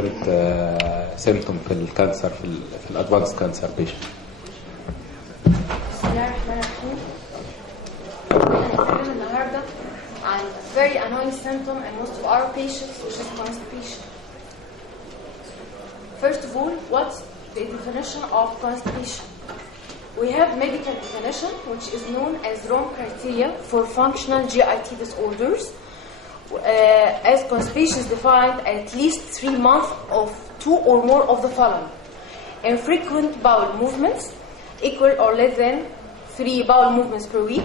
symptom في الكانسر في الادفانس كانسر بيشنت. بسم الله الرحمن الرحيم. هنتكلم النهارده عن a very annoying symptom in most of our patients, which is constipation. First of all, what's the definition of constipation? We have medical definition, which is known as Rome criteria for functional GIT disorders. As constipation is defined at least 3 months of 2 or more of the following: infrequent bowel movements, equal or less than 3 bowel movements per week,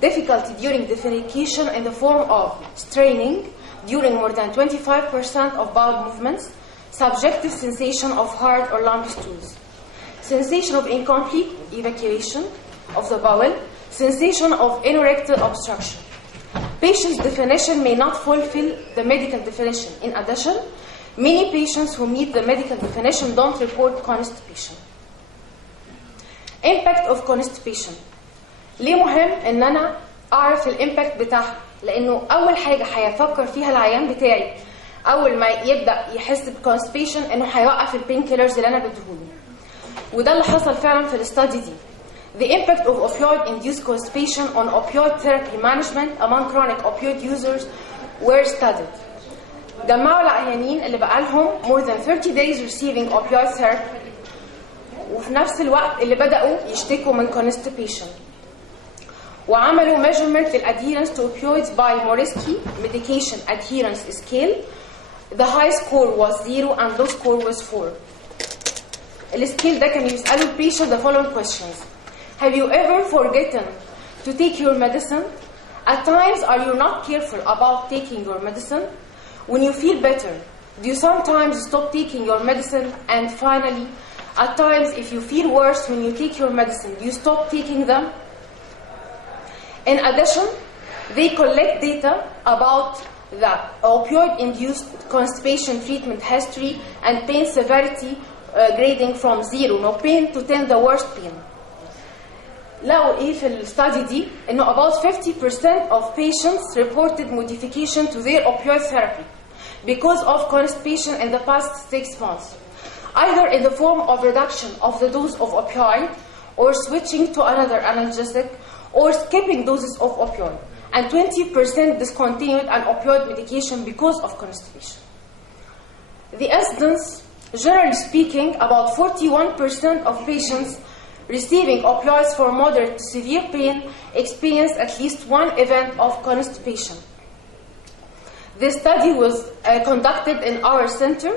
difficulty during defecation in the form of straining during more than 25% of bowel movements, subjective sensation of hard or lumpy stools, sensation of incomplete evacuation of the bowel, sensation of anorectal obstruction. Patient's definition may not fulfill the medical definition. In addition, many patients who meet the medical definition don't report constipation. Impact of constipation. ليه مهم ان انا اعرف الامباكت بتاعها؟ لانه اول حاجه هيفكر فيها العيان بتاعي اول ما يبدا يحس بكونستيبيشن انه هيوقف البين كيلرز اللي انا بديهوله. وده اللي حصل فعلا في الاستادي دي. The impact of opioid-induced constipation on opioid therapy management among chronic opioid users were studied. جمعوا العيانين اللي بقالهم more than 30 days receiving opioid therapy وفي نفس الوقت اللي بدأوا يشتكوا من constipation. وعملوا measurement للadherence to opioids by Moresky medication adherence scale. The high score was 0 and low score was 4. السكيل ده كان يسألوا البيشنت the following questions. Have you ever forgotten to take your medicine? At times, are you not careful about taking your medicine? When you feel better, do you sometimes stop taking your medicine? And finally, at times, if you feel worse when you take your medicine, do you stop taking them? In addition, they collect data about the opioid-induced constipation treatment history and pain severity grading from 0, no pain, to 10, the worst pain. لقوا ايه في الستادي دي انه about 50% of patients reported modification to their opioid therapy because of constipation in the past 6 months, either in the form of reduction of the dose of opioid or switching to another analgesic or skipping doses of opioid, and 20% discontinued an opioid medication because of constipation. The incidence, generally speaking, about 41% of patients receiving opioids for moderate to severe pain experienced at least one event of constipation. This study was conducted in our center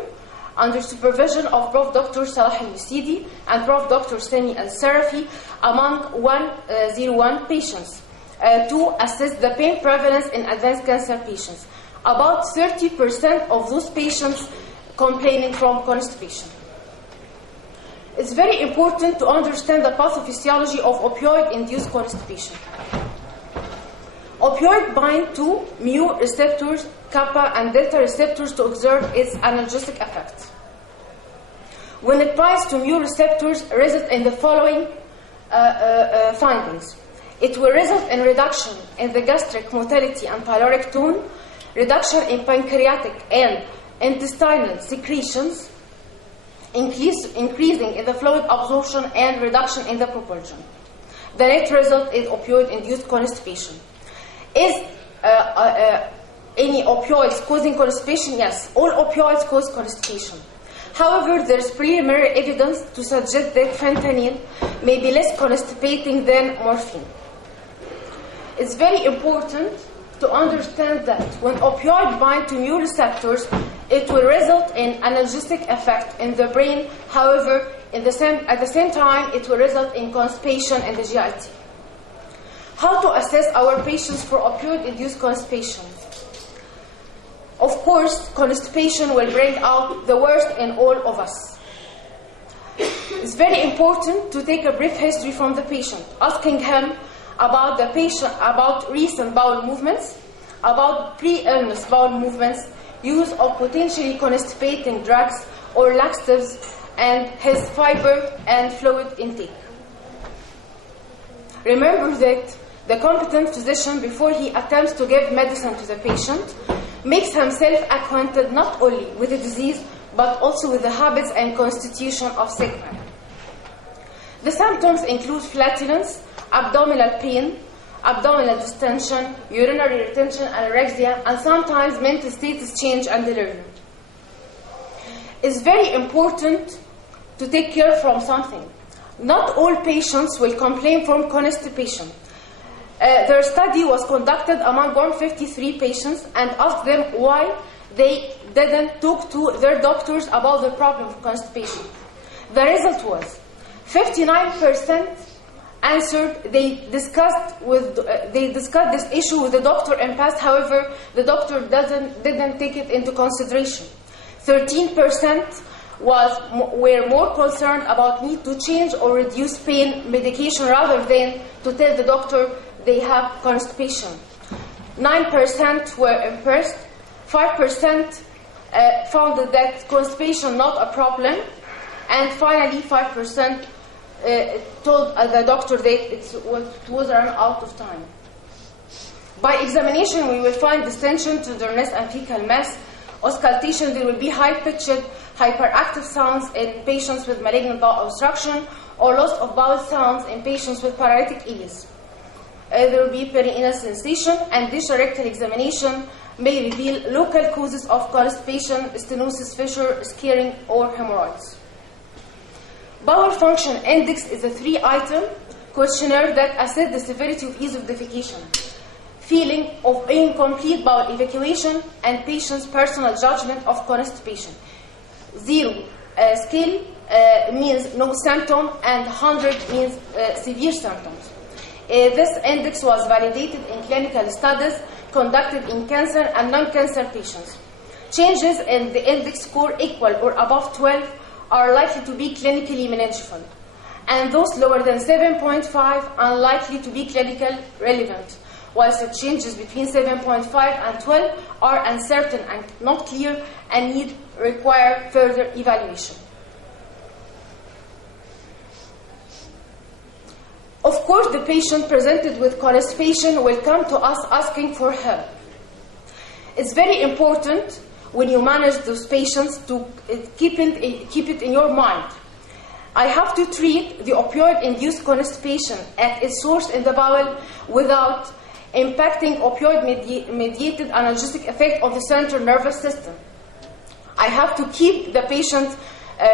under supervision of Prof. Dr. Salah al-Musidi and Prof. Dr. Sami al-Sarafi among 101 patients to assess the pain prevalence in advanced cancer patients. About 30% of those patients complaining from constipation. It's very important to understand the pathophysiology of opioid-induced constipation. Opioid bind to mu receptors, kappa and delta receptors to exert its analgesic effect. When it binds to mu receptors, result in the following findings. It will result in reduction in the gastric motility and pyloric tone, reduction in pancreatic and intestinal secretions, increasing in the fluid absorption and reduction in the propulsion. The net result is opioid-induced constipation. Is any opioids causing constipation? Yes, all opioids cause constipation. However, there is preliminary evidence to suggest that fentanyl may be less constipating than morphine. It's very important to understand that when opioid bind to mu receptors, it will result in analgesic effect in the brain. However, at the same time, it will result in constipation in the GIT. How to assess our patients for opioid-induced constipation? Of course, constipation will bring out the worst in all of us. It's very important to take a brief history from the patient, asking him about recent bowel movements, about pre-illness bowel movements, use of potentially constipating drugs or laxatives, and his fiber and fluid intake. Remember that the competent physician, before he attempts to give medicine to the patient, makes himself acquainted not only with the disease, but also with the habits and constitution of sick man. The symptoms include flatulence, abdominal pain, abdominal distension, urinary retention, anorexia, and sometimes mental status change and delirium. It's very important to take care from something. Not all patients will complain from constipation. Their study was conducted among 153 patients and asked them why they didn't talk to their doctors about the problem of constipation. The result was 59% answered they discussed this issue with the doctor in past. However, the doctor didn't take it into consideration. 13% were more concerned about need to change or reduce pain medication rather than to tell the doctor they have constipation. 9% were impressed. 5% found that constipation not a problem, and finally 5% told the doctor that it was run out of time. By examination, we will find distension, tenderness, and fecal mass. Auscultation, there will be high-pitched, hyperactive sounds in patients with malignant bowel obstruction, or loss of bowel sounds in patients with paralytic ileus. There will be perianal sensation, and this rectal examination may reveal local causes of constipation, stenosis, fissure, scarring, or hemorrhoids. Bowel Function Index is a 3-item questionnaire that assesses the severity of ease of defecation, feeling of incomplete bowel evacuation, and patient's personal judgment of constipation. 0 scale means no symptom, and 100 means severe symptoms. This index was validated in clinical studies conducted in cancer and non-cancer patients. Changes in the index score equal or above 12 are likely to be clinically meaningful, and those lower than 7.5 are likely to be clinically relevant, whilst the changes between 7.5 and 12 are uncertain and not clear and require further evaluation. Of course, the patient presented with constipation will come to us asking for help. It's very important when you manage those patients to keep it in your mind. I have to treat the opioid-induced constipation at its source in the bowel without impacting opioid-mediated analgesic effect on the central nervous system. I have to keep the patient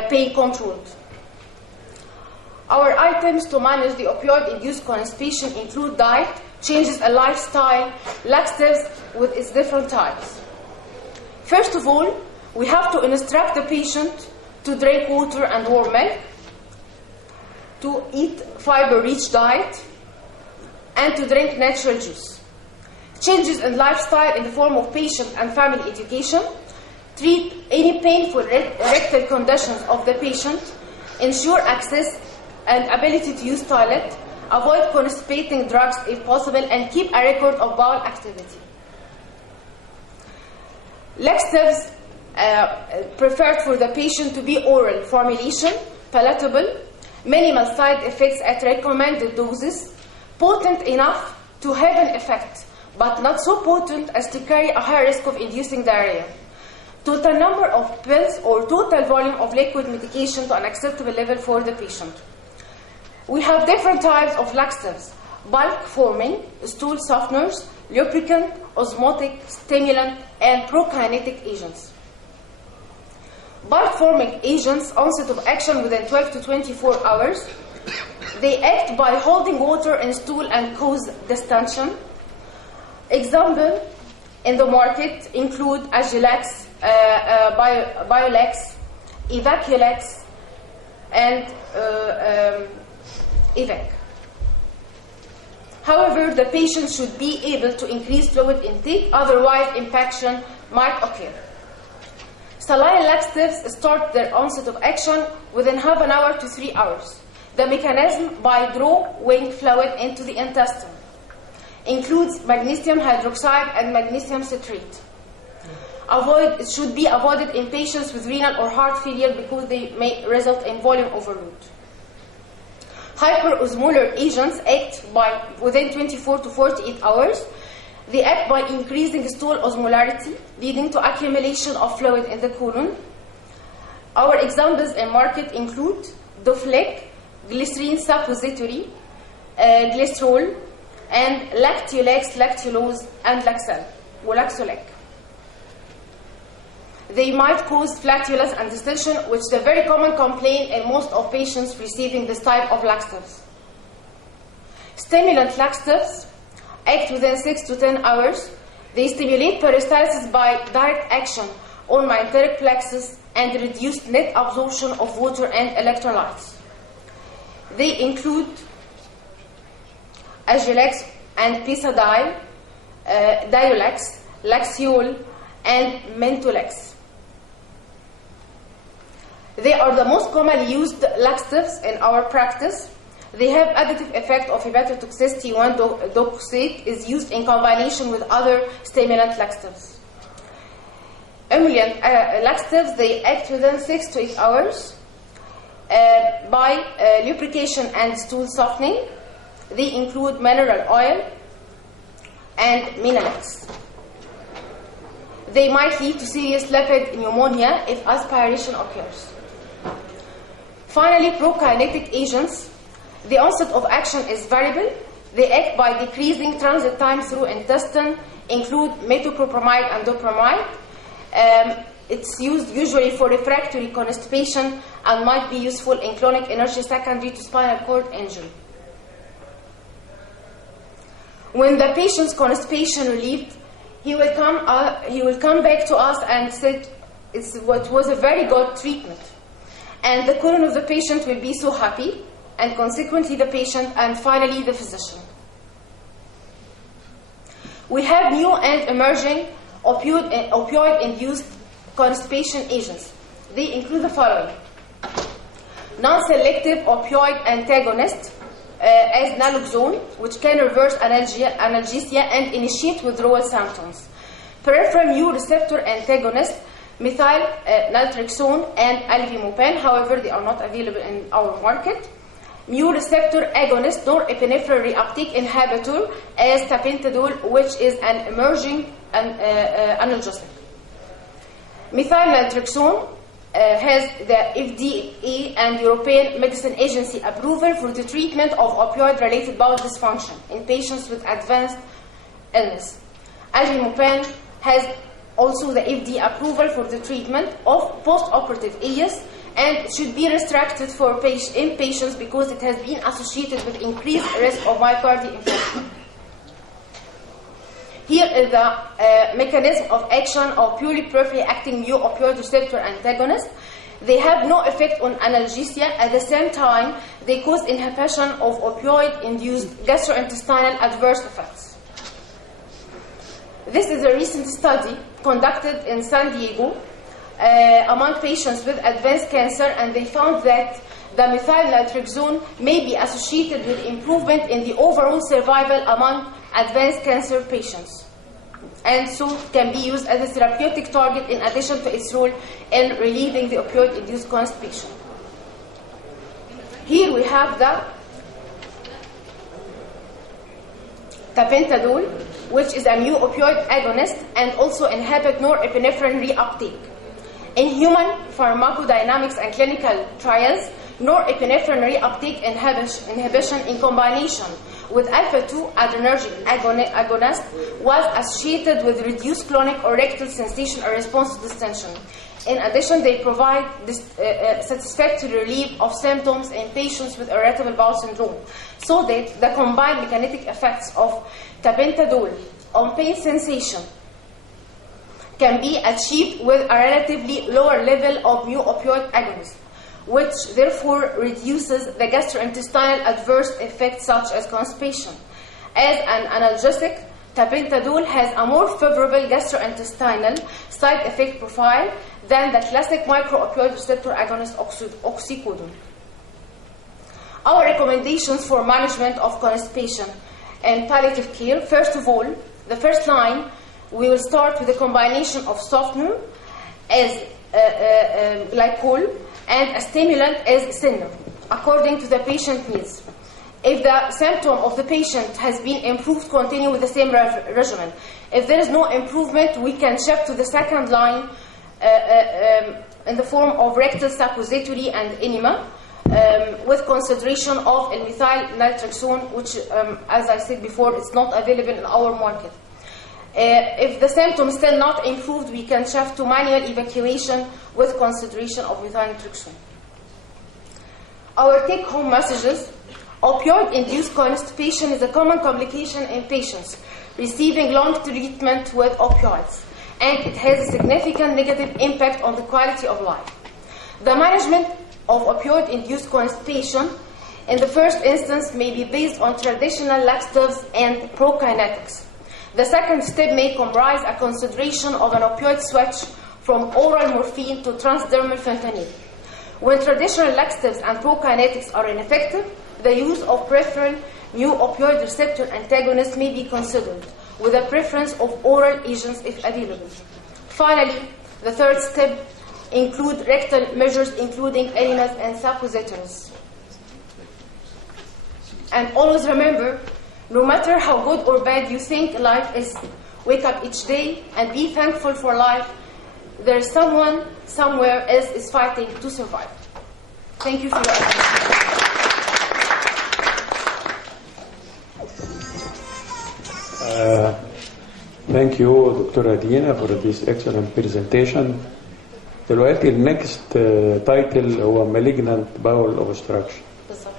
pain controlled. Our items to manage the opioid-induced constipation include diet, changes in lifestyle, laxatives with its different types. First of all, we have to instruct the patient to drink water and warm milk, to eat fiber-rich diet, and to drink natural juice. Changes in lifestyle in the form of patient and family education, treat any painful rectal conditions of the patient, ensure access and ability to use toilet, avoid constipating drugs if possible, and keep a record of bowel activity. Laxatives preferred for the patient to be oral formulation, palatable, minimal side effects at recommended doses, potent enough to have an effect, but not so potent as to carry a high risk of inducing diarrhea. Total number of pills or total volume of liquid medication to an acceptable level for the patient. We have different types of laxatives: bulk forming, stool softeners, lubricant, osmotic, stimulant, and prokinetic agents. Bulk forming agents onset of action within 12 to 24 hours. They act by holding water in stool and cause distension. Example in the market include Agilex, Biolex, Evaculex, and Evac. However, the patient should be able to increase fluid intake, otherwise impaction might occur. Saline laxatives start their onset of action within half an hour to 3 hours. The mechanism by drawing fluid into the intestine includes magnesium hydroxide and magnesium citrate. It should be avoided in patients with renal or heart failure because they may result in volume overload. Hyperosmolar agents act within 24 to 48 hours. They act by increasing stool osmolarity, leading to accumulation of fluid in the colon. Our examples in market include Doflex, glycerin suppository, glycerol, and Lactulex, lactulose, and Laxolec. They might cause flatulence and distension, which is a very common complaint in most of patients receiving this type of laxatives. Stimulant laxatives act within 6 to 10 hours. They stimulate peristalsis by direct action on mesenteric plexus and reduce net absorption of water and electrolytes. They include Agilex and Pesadile, Diolex, Laxiol, and Mentolex. They are the most commonly used laxatives in our practice. They have additive effect of hepatotoxicity when doxate is used in combination with other stimulant laxatives. Emollient laxatives, they act within 6 to 8 hours by lubrication and stool softening. They include mineral oil and Minalex. They might lead to serious lipid pneumonia if aspiration occurs. Finally, prokinetic agents. The onset of action is variable. They act by decreasing transit time through intestine, include metoclopramide and dopamine. It's used usually for refractory constipation and might be useful in chronic inertia secondary to spinal cord injury. When the patient's constipation relieved, he will come back to us and say it was a very good treatment. And the colon of the patient will be so happy, and consequently the patient, and finally the physician. We have new and emerging opioid-induced constipation agents. They include the following: non-selective opioid antagonist, as naloxone, which can reverse analgesia and initiate withdrawal symptoms. Peripheral mu receptor antagonist, methyl naltrexone and albumin. However, they are not available in our market. Mu receptor agonist, norepinephrine reuptake inhibitor, as tapentadol, which is an emerging analgesic. Methyl naltrexone has the FDA and European Medicine Agency approval for the treatment of opioid-related bowel dysfunction in patients with advanced illness. Albumin has also the FDA approval for the treatment of post-operative AS and should be restricted for in patients because it has been associated with increased risk of myocardial infarction. Here is the mechanism of action of purely peripherally acting mu opioid receptor antagonists. They have no effect on analgesia. At the same time, they cause inhibition of opioid-induced gastrointestinal adverse effects. This is a recent study conducted in San Diego among patients with advanced cancer, and they found that the methyl naltrexone may be associated with improvement in the overall survival among advanced cancer patients, and so can be used as a therapeutic target in addition to its role in relieving the opioid-induced constipation. Here we have the tapentadol, which is a mu opioid agonist and also inhibit norepinephrine reuptake. In human pharmacodynamics and clinical trials, norepinephrine reuptake inhibition in combination with alpha-2 adrenergic agonist was associated with reduced clonic or rectal sensation or response to distension. In addition, they provide satisfactory relief of symptoms in patients with irritable bowel syndrome, so that the combined mechanistic effects of tapentadol on pain sensation can be achieved with a relatively lower level of mu opioid agonist, which therefore reduces the gastrointestinal adverse effects such as constipation. As an analgesic, tapentadol has a more favorable gastrointestinal side effect profile than the classic micro-opioid receptor agonist oxycodone. Our recommendations for management of constipation and palliative care: first of all, the first line, we will start with a combination of softener as glycol and a stimulant as cinnamon, according to the patient needs. If the symptom of the patient has been improved, continue with the same regimen. If there is no improvement, we can shift to the second line in the form of rectal suppository and enema, with consideration of methyl naltrexone, which, as I said before, it's not available in our market. If the symptoms still not improved, we can shift to manual evacuation with consideration of methyl naltrexone. Our take-home messages: opioid-induced constipation is a common complication in patients receiving long treatment with opioids, and it has a significant negative impact on the quality of life. The management of opioid-induced constipation in the first instance may be based on traditional laxatives and prokinetics. The second step may comprise a consideration of an opioid switch from oral morphine to transdermal fentanyl. When traditional laxatives and prokinetics are ineffective, the use of peripheral mu opioid receptor antagonists may be considered, with a preference of oral agents if available. Finally, the third step include rectal measures including enemas and suppositories. And always remember, no matter how good or bad you think life is, wake up each day and be thankful for life. There is someone somewhere else is fighting to survive. Thank you for your attention. Thank you, Dr. Dina, for this excellent presentation. دلوقتي النكست تايتل هو malignant bowel obstruction. بالظبط.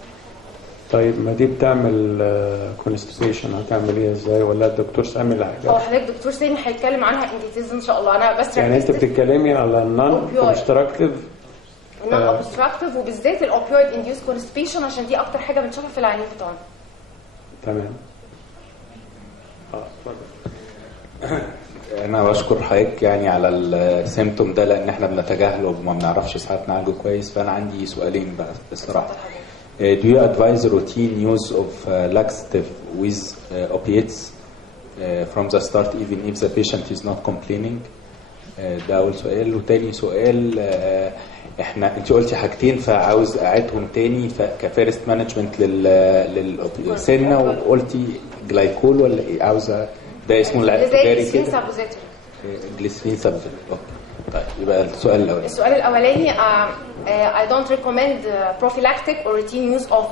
طيب ما دي بتعمل constipation، هتعمل ايه ازاي؟ ولا الدكتور سامي اللي هو حضرتك دكتور سامي هيتكلم عنها ان ديتيلز ان شاء الله. انا بس يعني انت بتتكلمي على النون اوبستراكتيف وبالذات الاوبيويد انديوس كونستيبيشن، عشان دي اكتر حاجه بنشوفها في العيانين بتوعنا. تمام. انا بشكر حضرتك يعني على السيمتوم ده، لان احنا بنتجاهله وما بنعرفش ساعات نعالجه كويس. فانا عندي سؤالين بقى الصراحه. Do you advise routine use of laxative with opiates from the start even if the patient is not complaining? ده اول سؤال. وتاني سؤال، انت قلتي حاجتين فعاوز اعيدهم تاني كفيرست مانجمنت للسنه، وقلتي جلايكول ولا ايه؟ عاوزه ده اسمه التجاري كده؟ جليسرين سابوزيتوري. طيب يبقى السؤال الاولاني I don't recommend prophylactic or routine use of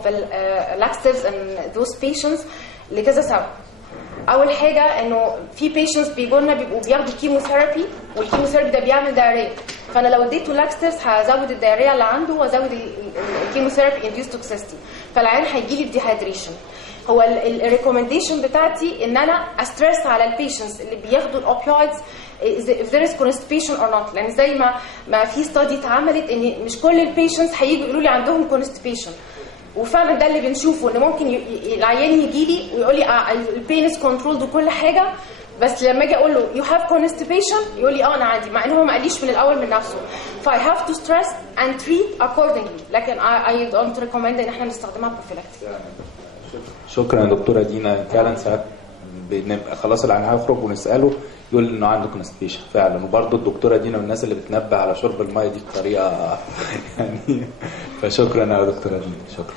laxatives in those patients لكذا سبب. اول حاجه انه في patients بيجوا لنا بيبقوا بياخدوا كيموثيرابي، والكيموثيرابي ده بيعمل دايريا، فانا لو اديته لاكستيفز هزود الدايريا اللي عنده وازود الكيموثيرابي انديوست توكسيستي، فالعيان هيجي لي ديهايدريشن. هو الريكومنديشن بتاعتي ان انا استرس على البيشنتس اللي بياخدوا الاوبيويدز if there is constipation or not، لان زي ما في ستادي اتعملت ان مش كل البيشنتس هييجوا يقولوا لي عندهم constipation، وفعلا ده اللي بنشوفه، ان ممكن العيان يجي لي ويقول لي البين از كنترولد وكل حاجه، بس لما اجي اقول له يو هاف constipation يقول لي انا عندي، مع ان هو ما قاليش من الاول من نفسه. ف I have to stress and treat accordingly، لكن I don't recommend ان احنا نستخدمها prophylactic. شكرا يا دكتوره دينا. فعلا ساعات بنبقى خلاص العيان هيخرج ونساله يقول انه عنده كونستيبيشن فعلا. وبرضه الدكتوره دينا من الناس اللي بتنبه على شرب الميه دي بطريقه يعني. فشكرا يا دكتوره دينا. شكرا.